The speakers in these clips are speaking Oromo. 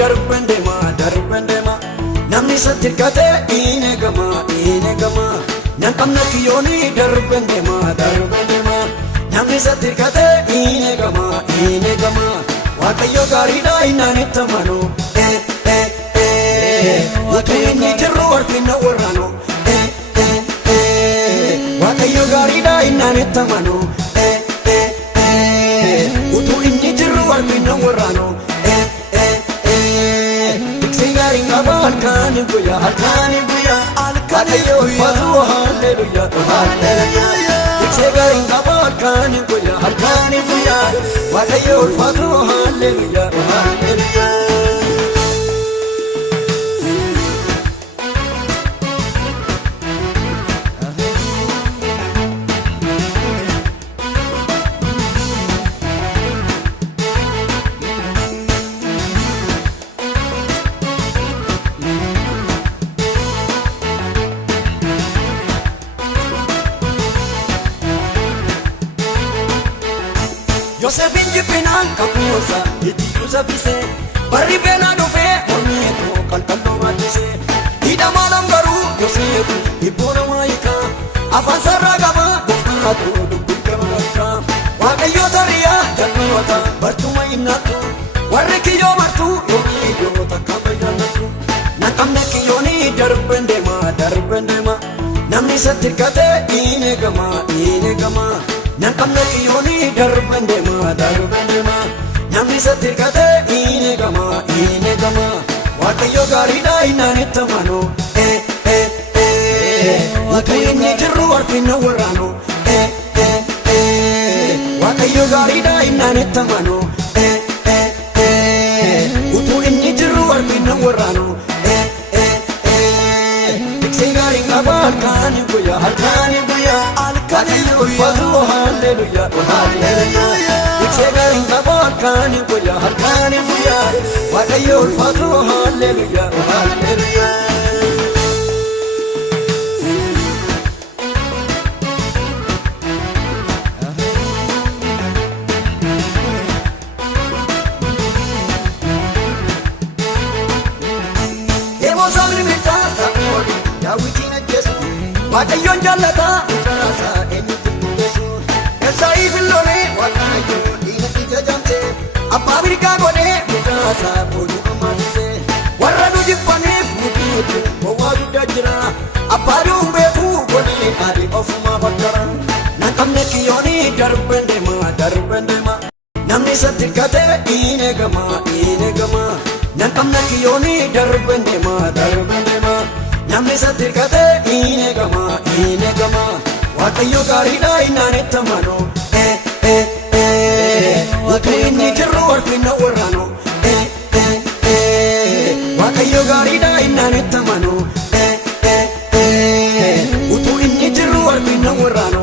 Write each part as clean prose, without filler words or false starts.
darben deema namni satirkate ine gama nan kamna kiyoni darben deema namni satirkate ine gama Waaqayyo gaariidha inaanitti amanu utuu inni jiru arfina warraanu Waaqayyo gaariidha inaanitti amanu utuu inni jiru arfina warraanu Tiksee gaariin qaba halkanii guyyaa Waaqayyo uffatu halleluyaa Tiksee gaariin qaba halkanii guyyaa Waaqayyo uffatu halleluyaa Yosef injipinan kapuusa itti yuusafise barri beelaa dhufee mormeetu qalqalloo maaddise hidhamaa lamgaruu Yosef dhibboo namaa hiikaa afaan sarraa qaba gooftaatu dubbii gabaabsa Waaqayyo tariyaa jalloota bartuma hinnaattu warri kiyyoo martuu yoo takka bayyaannatu nan qabne kiyyooni darben deema namni satirkate ine gama nan kamna kiyoni darben deema namni satirkate ine gama Waaqayyo gaariidha inaanitti amanu utuu inni jiru arfina warraanu Waaqayyo gaariidha inaanitti amanu utuu inni jiru arfina warraanu Tiksee gaariin qaba halkanii guyyaa Waaqayyo uffatu halleluyaa Tiksee gaariin qaba halkanii guyyaa Waaqayyo uffatu halleluyaa Eeboo sabni mirtaa sabooli daawwitiin ajjeesu Waaqayyoon jaalataa irraasaa eenyutti mul'isu Elsaa'iif illoonee Waaqayyo diinatti jajamte Abbaa mirgaa godhee mirraasaa boojuu ammaasise Warra nu jibbaniif nuti gowwaa guddaa jira Abbaa du'uun beekuu godhee adii ofumaa bakkara nan qabne kiyyooni darben deema namni satirkate ine gama nan qabne kiyyooni darben deema namni satirkate ine gama Waaqayyo gaariidha inaanitti amanu utuu inni jiru arfina warraanu Waaqayyo gaariidha inaanitti amanu utuu inni jiru arfina warraanu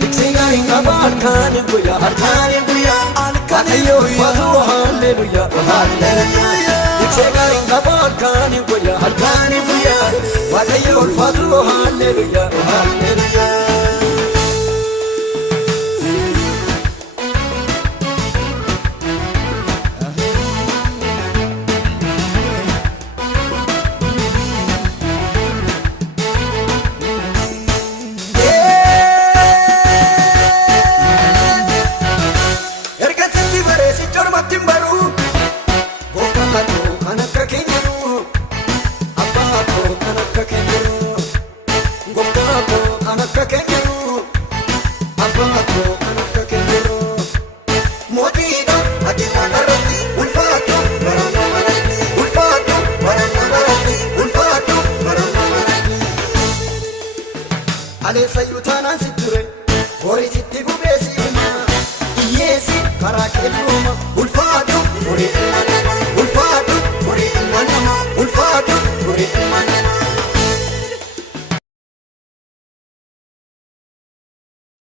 Tiksee gaariin qaba halkanii guyyaa Waaqayyo uffatu halleluyaa Tiksee gaariin qaba halkanii guyyaa Waaqayyo uffatu halleluyaa Aleessa taanaan si ture horii sitti gubeesi hiyyeessi karaa kennuuma ulfaatu horii ilma namaa ulfaatu horii ilma namaa ulfaatu horii ilma namaa